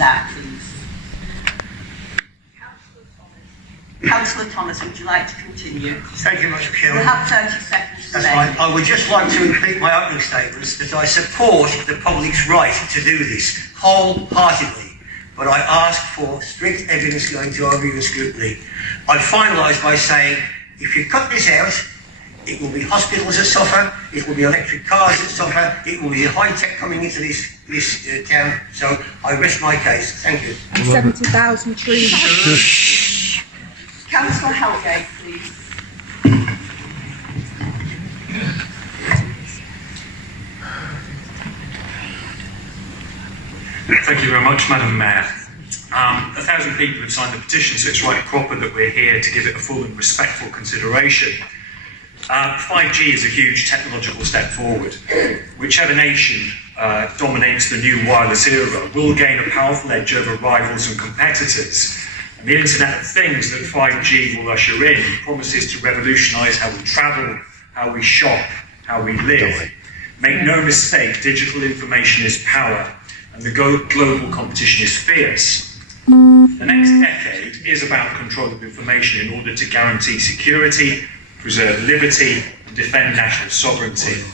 that, please? Councillor Thomas, would you like to continue? Thank you much, Chairman. We'll have 30 seconds. That's fine. I would just like to repeat my opening statements that I support the public's right to do this wholeheartedly, but I ask for strict evidence going to our review scrutiny. I finalise by saying, if you cut this out, it will be hospitals that suffer, it will be electric cars that suffer, it will be high-tech coming into this town. So I rest my case. Thank you. 70,000 trees. Councillor Helgate, please. Thank you very much, Madam Mayor. 1,000 people have signed the petition, so it's right and proper that we're here to give it a full and respectful consideration. 5G is a huge technological step forward. Whichever nation dominates the new wireless era will gain a powerful edge over rivals and competitors. And the Internet of Things that 5G will usher in promises to revolutionise how we travel, how we shop, how we live. Make no mistake, digital information is power, and the global competition is fierce. The next decade is about control of information in order to guarantee security, preserve liberty, and defend national sovereignty.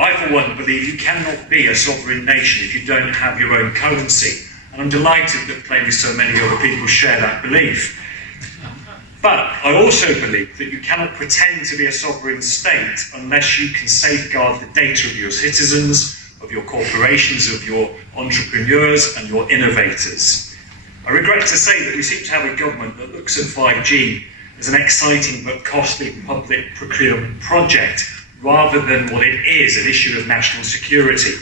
I, for one, believe you cannot be a sovereign nation if you don't have your own currency. And I'm delighted that plainly so many other people share that belief. But I also believe that you cannot pretend to be a sovereign state unless you can safeguard the data of your citizens, of your corporations, of your entrepreneurs and your innovators. I regret to say that we seem to have a government that looks at 5G as an exciting but costly public procurement project rather than what it is, an issue of national security.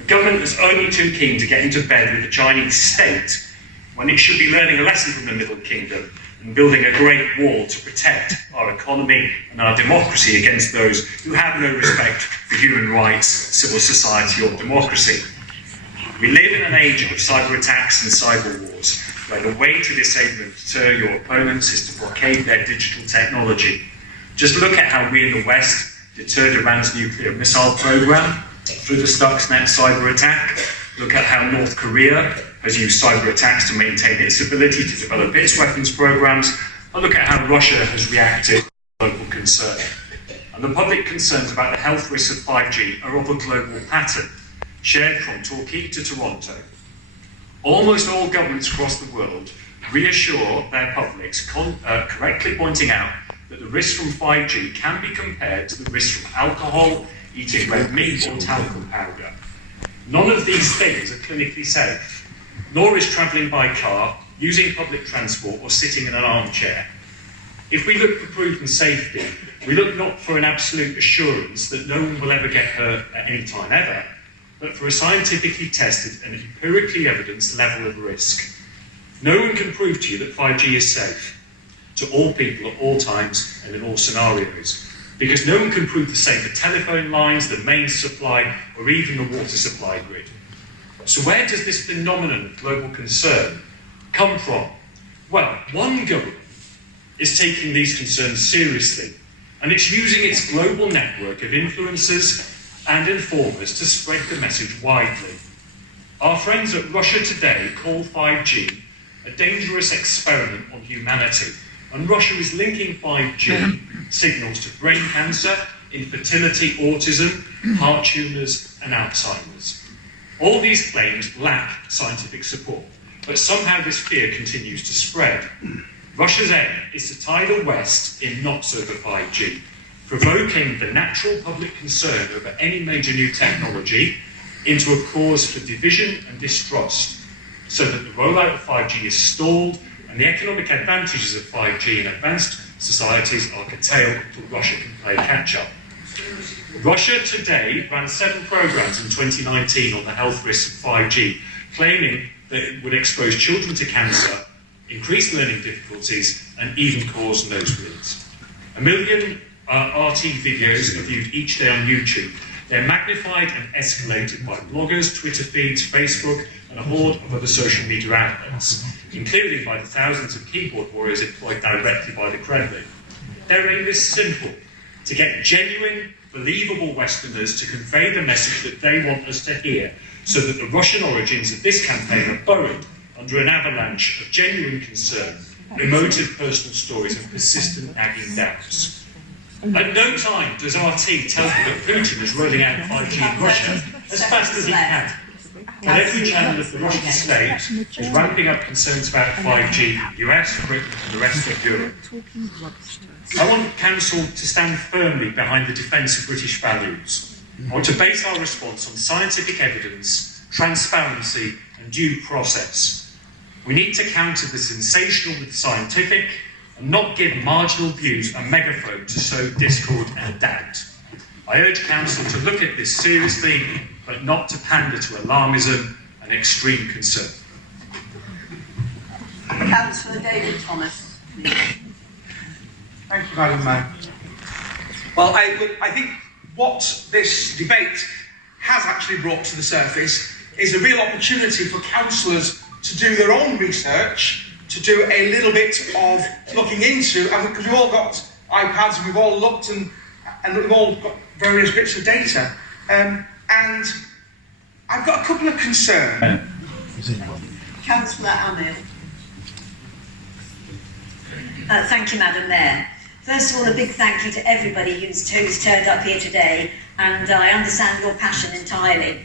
A government that's only too keen to get into bed with the Chinese state when it should be learning a lesson from the Middle Kingdom and building a great wall to protect our economy and our democracy against those who have no respect for human rights, civil society or democracy. We live in an age of cyber attacks and cyber wars, where the way to disable and deter your opponents is to blockade their digital technology. Just look at how we in the West deterred Iran's nuclear missile program through the Stuxnet cyber attack. Look at how North Korea has used cyber attacks to maintain its ability to develop its weapons programs. And look at how Russia has reacted to global concern. And the public concerns about the health risks of 5G are of a global pattern, shared from Torquay to Toronto. Almost all governments across the world reassure their publics, correctly pointing out that the risk from 5G can be compared to the risk from alcohol, eating red meat or talcum powder. None of these things are clinically safe, nor is travelling by car, using public transport or sitting in an armchair. If we look for proven safety, we look not for an absolute assurance that no one will ever get hurt at any time ever, but for a scientifically tested and empirically evidenced level of risk. No one can prove to you that 5G is safe to all people at all times and in all scenarios, because no one can prove the same for telephone lines, the main supply, or even the water supply grid. So where does this phenomenon of global concern come from? Well, one government is taking these concerns seriously, and it's using its global network of influencers and informers to spread the message widely. Our friends at Russia Today call 5G a dangerous experiment on humanity, and Russia is linking 5G signals to brain cancer, infertility, autism, heart tumours and Alzheimer's. All these claims lack scientific support, but somehow this fear continues to spread. Russia's aim is to tie the West in knots over 5G, provoking the natural public concern over any major new technology into a cause for division and distrust, so that the rollout of 5G is stalled and the economic advantages of 5G in advanced societies are curtailed until Russia can play catch-up. Russia Today ran 7 programs in 2019 on the health risks of 5G, claiming that it would expose children to cancer, increase learning difficulties, and even cause nosebleeds. 1 million RT videos are viewed each day on YouTube. They're magnified and escalated by bloggers, Twitter feeds, Facebook, and a horde of other social media outlets, including by the thousands of keyboard warriors employed directly by the Kremlin. Their aim is simple: to get genuine, believable Westerners to convey the message that they want us to hear, so that the Russian origins of this campaign are buried under an avalanche of genuine concern, emotive personal stories and persistent nagging doubts. At no time does RT tell you that Putin is rolling out 5G in Russia as fast as he can. But every channel of the Russian state is ramping up concerns about 5G in the US, Britain and the rest of Europe. I want Council to stand firmly behind the defence of British values. I want to base our response on scientific evidence, transparency and due process. We need to counter the sensational with scientific and not give marginal views a megaphone to sow discord and doubt. I urge Council to look at this seriously, but not to pander to alarmism and extreme concern. Councillor David Thomas. Thank you, Madam Mayor. Well, I think what this debate has actually brought to the surface is a real opportunity for councillors to do their own research, to do a little bit of looking into, and because we've all got iPads and we've all looked and we've all got various bits of data. And I've got a couple of concerns. Councillor Amil. Thank you, Madam Mayor. First of all, a big thank you to everybody who's turned up here today, and I understand your passion entirely.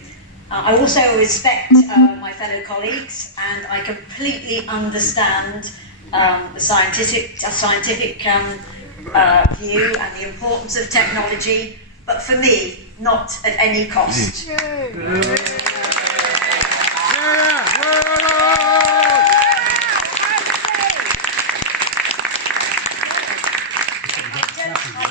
I also respect my fellow colleagues, and I completely understand the scientific view and the importance of technology, but for me, not at any cost. I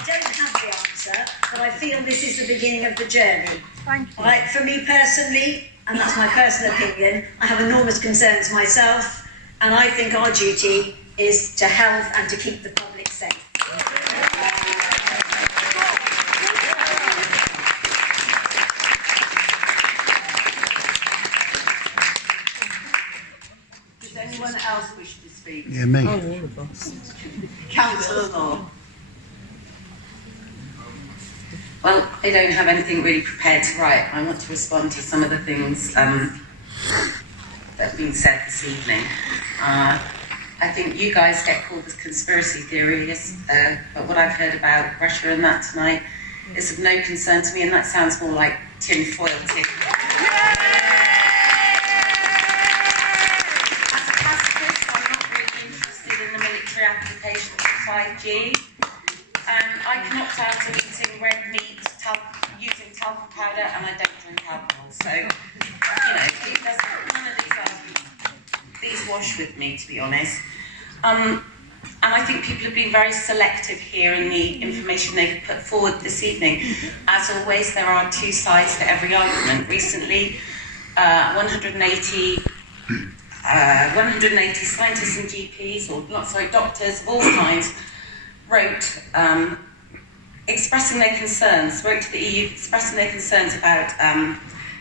don't have the answer, but I feel this is the beginning of the journey. Thank you. Right, for me personally, and that's my personal opinion, I have enormous concerns myself, and I think our duty is to help and to keep the public safe. Does anyone else wish to speak? Yeah, me. Oh, all of us. Councillor Law. Well, I don't have anything really prepared to write. I want to respond to some of the things that have been said this evening. I think you guys get called as conspiracy theorists, but what I've heard about Russia and that tonight is of no concern to me, and that sounds more like tinfoil tick. As a pacifist, I'm not really interested in the military application of 5G. I can opt out of eating red meat, using talcum powder, and I don't drink alcohol. So, none of these arguments, these wash with me, to be honest. And I think people have been very selective here in the information they've put forward this evening. As always, there are two sides to every argument. Recently, 180 scientists and GPs, doctors of all kinds, wrote expressing their concerns, wrote to the EU expressing their concerns about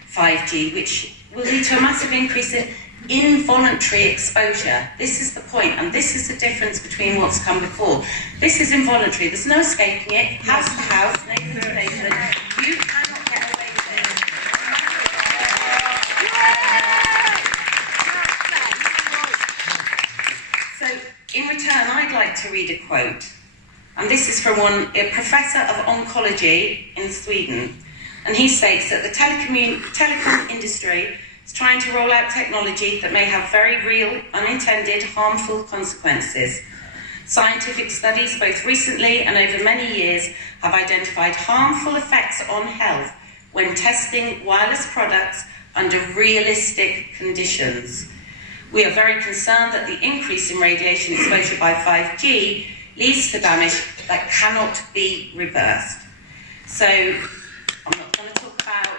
5G, which will lead to a massive increase in involuntary exposure. This is the point, and this is the difference between what's come before. This is involuntary. There's no escaping it. House to house, neighbour to neighbour. You cannot get away with it. So, in return, I'd like to read a quote. And this is from a professor of oncology in Sweden. And he states that the telecom industry is trying to roll out technology that may have very real, unintended, harmful consequences. Scientific studies, both recently and over many years, have identified harmful effects on health when testing wireless products under realistic conditions. We are very concerned that the increase in radiation exposure by 5G leads to damage that cannot be reversed. So, I'm not going to talk about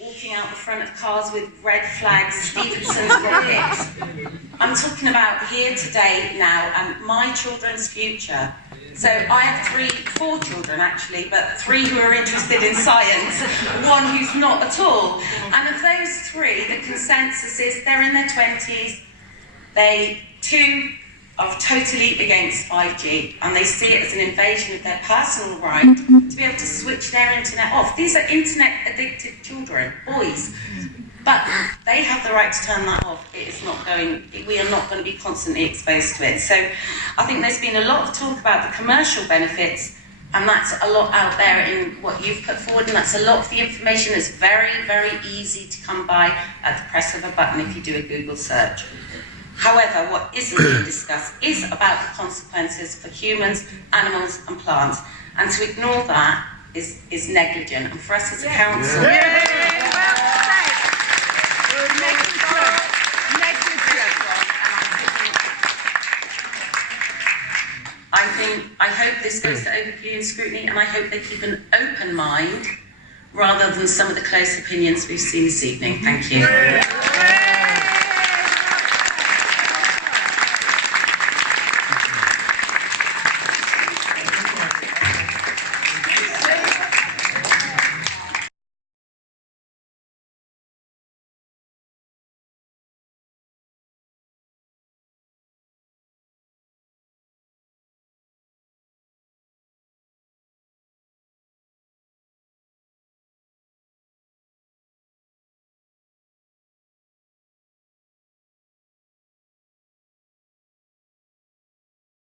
walking out the front of cars with red flags, Stevenson's rockets. I'm talking about here, today, now, and my children's future. So I have four children actually, but 3 who are interested in science, 1 who's not at all. And of those 3, the consensus is they're in their 20s, 2 are totally against 5G, and they see it as an invasion of their personal right to be able to switch switch their internet off. These are internet addicted children, boys. But they have the right to turn that off. It is not going, we are not going to be constantly exposed to it. So I think there's been a lot of talk about the commercial benefits, and that's a lot out there in what you've put forward, and that's a lot of the information that's very, very easy to come by at the press of a button if you do a Google search. However, what isn't being discussed is about the consequences for humans, animals and plants. And to ignore that is negligent. And for us as a council... I hope this goes to overview and scrutiny, and I hope they keep an open mind rather than some of the close opinions we've seen this evening. Thank you.